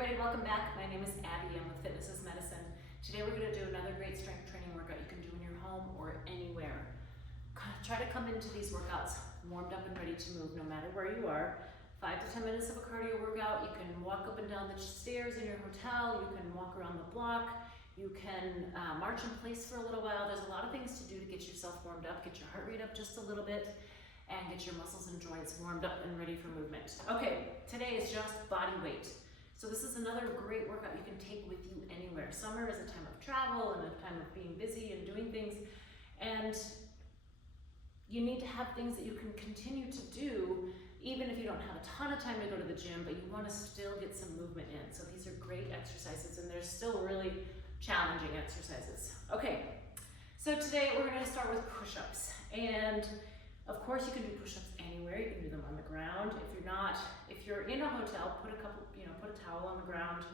everybody, welcome back. My name is Abby, I'm with Fitness is Medicine. Today we're going to do another great strength training workout you can do in your home or anywhere. Try to come into these workouts warmed up and ready to move no matter where you are. 5 to 10 minutes of a cardio workout. You can walk up and down the stairs in your hotel, you can walk around the block, you can march in place for a little while. There's a lot of things to do to get yourself warmed up, get your heart rate up just a little bit, and get your muscles and joints warmed up and ready for movement. Okay, today is just body weight. So this is another great workout you can take with you anywhere. Summer is a time of travel and a time of being busy and doing things, and you need to have things that you can continue to do even if you don't have a ton of time to go to the gym, but you want to still get some movement in. So these are great exercises, and they're still really challenging exercises. Okay, so today we're going to start with push-ups, and of course you can do push-ups anywhere. You can do them on the ground. If you're in a hotel, put a towel on the ground,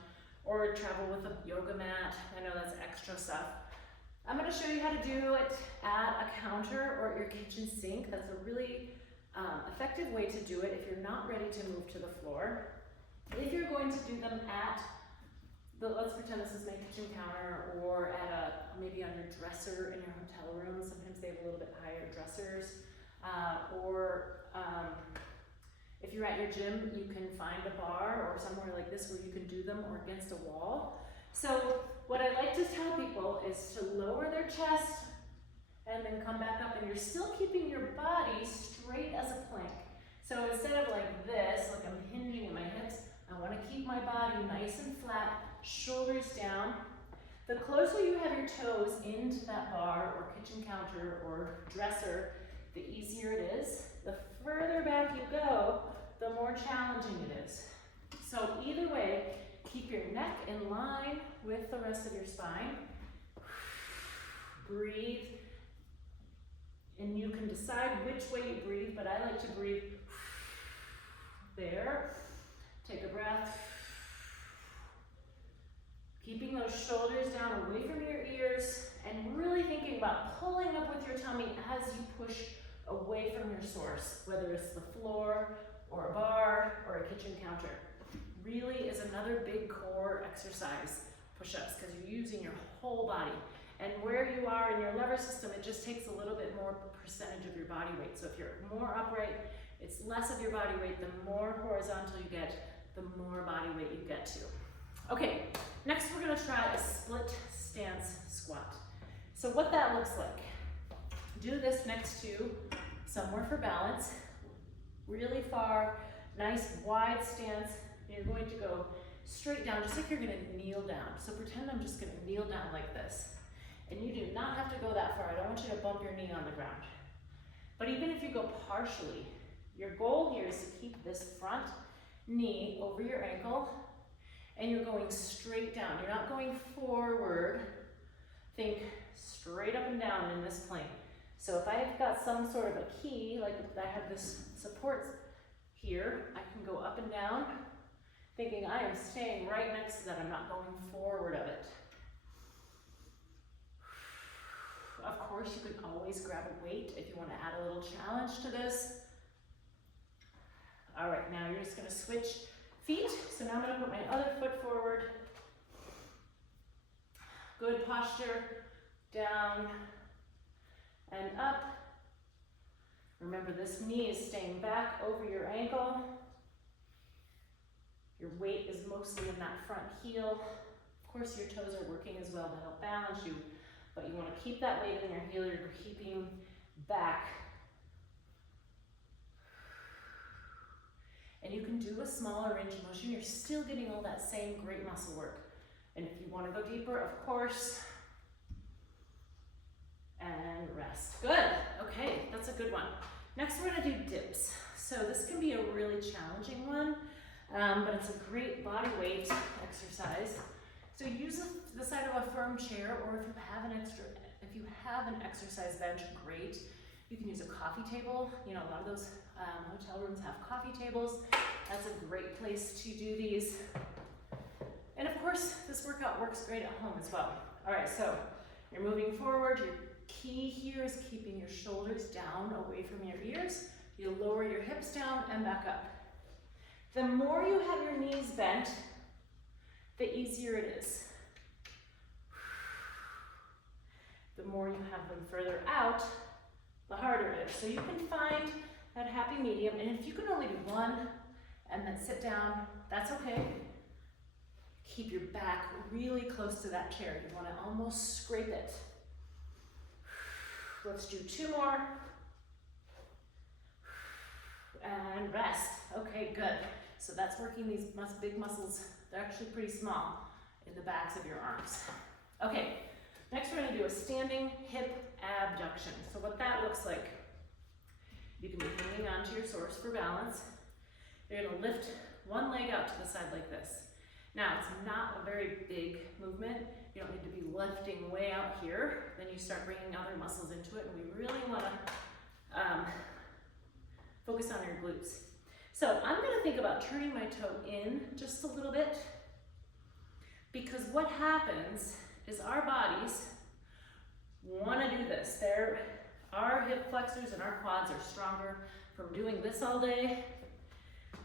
or travel with a yoga mat. I know that's extra stuff. I'm going to show you how to do it at a counter or at your kitchen sink. That's a really effective way to do it if you're not ready to move to the floor. If you're going to do them at let's pretend this is my kitchen counter, or at maybe on your dresser in your hotel room. Sometimes they have a little bit higher dressers. If you're at your gym, you can find a bar or somewhere like this where you can do them, or against a wall. So what I like to tell people is to lower their chest and then come back up, and you're still keeping your body straight as a plank. So instead of like this, like I'm hinging in my hips, I want to keep my body nice and flat, shoulders down. The closer you have your toes into that bar or kitchen counter or dresser, the easier it is. The further back you go, the more challenging it is. So either way, keep your neck in line with the rest of your spine. Breathe. And you can decide which way you breathe, but I like to breathe there. Take a breath. Keeping those shoulders down away from your ears, and really thinking about pulling up with your tummy as you push away from your source, whether it's the floor or a bar or a kitchen counter. Really is another big core exercise, push-ups, because you're using your whole body. And where you are in your lever system, it just takes a little bit more percentage of your body weight. So if you're more upright, it's less of your body weight. The more horizontal you get, the more body weight you get to. Okay, next we're gonna try a split stance squat. So what that looks like, do this next to somewhere for balance, really far, nice wide stance. You're going to go straight down, just like you're gonna kneel down. So pretend I'm just gonna kneel down like this. And you do not have to go that far. I don't want you to bump your knee on the ground. But even if you go partially, your goal here is to keep this front knee over your ankle, and you're going straight down. You're not going forward. Think straight up and down in this plane. So if I've got some sort of a key, like if I have this support here, I can go up and down, thinking I am staying right next to that. I'm not going forward of it. Of course, you can always grab a weight if you want to add a little challenge to this. All right, now you're just going to switch feet. So now I'm going to put my other foot forward. Good posture, down and up. Remember, this knee is staying back over your ankle. Your weight is mostly in that front heel. Of course, your toes are working as well to help balance you, but you want to keep that weight in your heel. You're keeping back. And you can do a smaller range of motion. You're still getting all that same great muscle work. And if you want to go deeper, of course, and rest. Good. Okay, that's a good one. Next, we're going to do dips. So this can be a really challenging one, but it's a great body weight exercise. So use the side of a firm chair, or if you have an exercise bench, great. You can use a coffee table. You know, a lot of those hotel rooms have coffee tables. That's a great place to do these. And of course, this workout works great at home as well. All right, so you're moving forward. Your key here is keeping your shoulders down away from your ears. You lower your hips down and back up. The more you have your knees bent, the easier it is. The more you have them further out, the harder it is. So you can find that happy medium, and if you can only do one and then sit down, that's okay. Keep your back really close to that chair. You want to almost scrape it. Let's do 2 more. And rest. Okay, good. So that's working these big muscles. They're actually pretty small in the backs of your arms. Okay, next we're going to do a standing hip abduction. So what that looks like, you can be hanging onto your source for balance. You're going to lift one leg out to the side like this. Now, it's not a very big movement. You don't need to be lifting way out here. Then you start bringing other muscles into it, and we really want to focus on your glutes. So I'm going to think about turning my toe in just a little bit, because what happens is our bodies want to do this. Our hip flexors and our quads are stronger from doing this all day,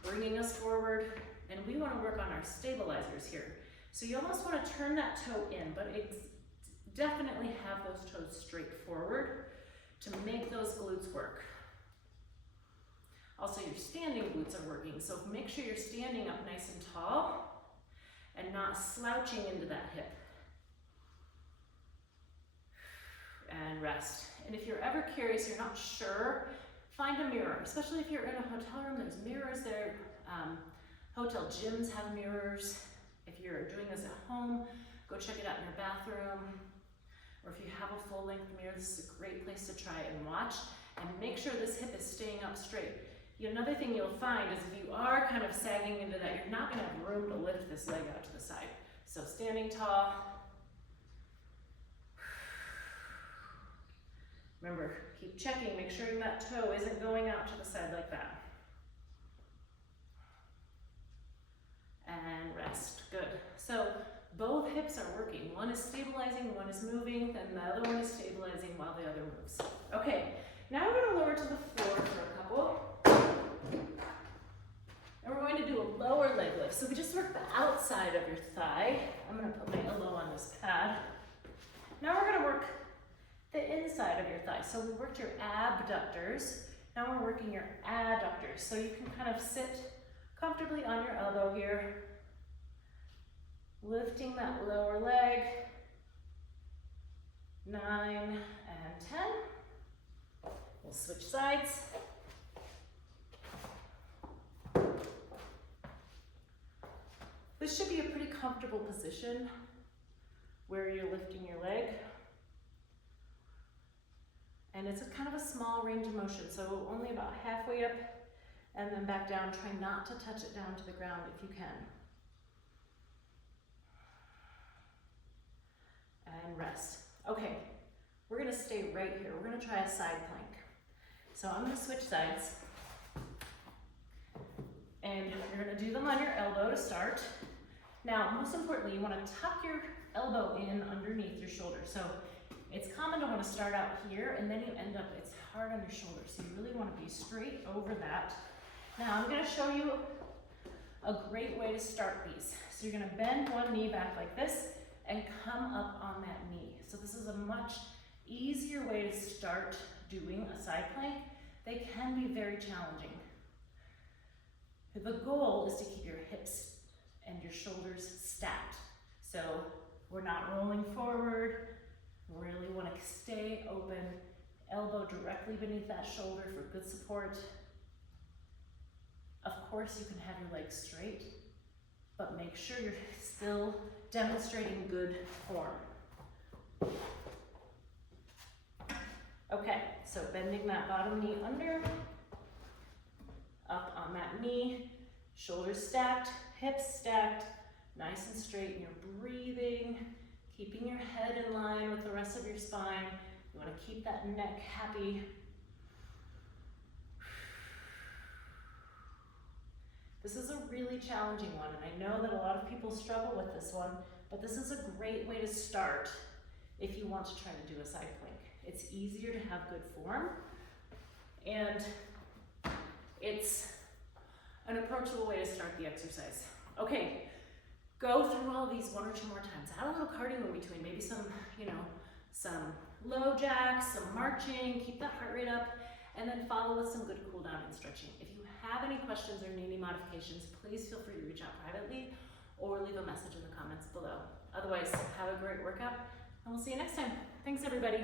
bringing us forward, and we want to work on our stabilizers here. So you almost want to turn that toe in, but definitely have those toes straight forward to make those glutes work. Also, your standing glutes are working, so make sure you're standing up nice and tall and not slouching into that hip. And rest. And if you're ever curious, you're not sure, find a mirror, especially if you're in a hotel room. There's mirrors there. Hotel gyms have mirrors. If you're doing this at home, go check it out in your bathroom. Or if you have a full-length mirror, this is a great place to try and watch. And make sure this hip is staying up straight. Another thing you'll find is if you are kind of sagging into that, you're not going to have room to lift this leg out to the side. So standing tall. Remember, keep checking, make sure that toe isn't going out to the side like that. And rest, good. So both hips are working. One is stabilizing, one is moving, and the other one is stabilizing while the other moves. Okay, now we're gonna lower to the floor for a couple. And we're going to do a lower leg lift. So we just work the outside of your thigh. I'm gonna put my elbow on this pad. Now we're gonna work the inside of your thigh. So we worked your abductors. Now we're working your adductors. So you can kind of sit comfortably on your elbow here, lifting that lower leg. 9 and 10. We'll switch sides. This should be a pretty comfortable position where you're lifting your leg. And it's a kind of a small range of motion, so only about halfway up and then back down. Try not to touch it down to the ground if you can. And rest. Okay, we're gonna stay right here. We're gonna try a side plank. So I'm gonna switch sides. And you're gonna do them on your elbow to start. Now, most importantly, you wanna tuck your elbow in underneath your shoulder. So it's common to want to start out here and then you end up, it's hard on your shoulder. So you really want to be straight over that. Now I'm going to show you a great way to start these. So you're going to bend one knee back like this and come up on that knee. So this is a much easier way to start doing a side plank. They can be very challenging. The goal is to keep your hips and your shoulders stacked. So we're not rolling forward. Really want to stay open, elbow directly beneath that shoulder for good support. Of course, you can have your legs straight, but make sure you're still demonstrating good form. Okay, so bending that bottom knee under, up on that knee, shoulders stacked, hips stacked, nice and straight, and you're breathing. Keeping your head in line with the rest of your spine. You want to keep that neck happy. This is a really challenging one, and I know that a lot of people struggle with this one, but this is a great way to start if you want to try to do a side plank. It's easier to have good form, and it's an approachable way to start the exercise. Okay, Go through all these 1 or 2 more times. Add a little cardio in between, maybe some, you know, some low jacks, some marching, keep that heart rate up, and then follow with some good cool down and stretching. If you have any questions or need any modifications, please feel free to reach out privately or leave a message in the comments below. Otherwise, have a great workout, and we'll see you next time. Thanks, everybody.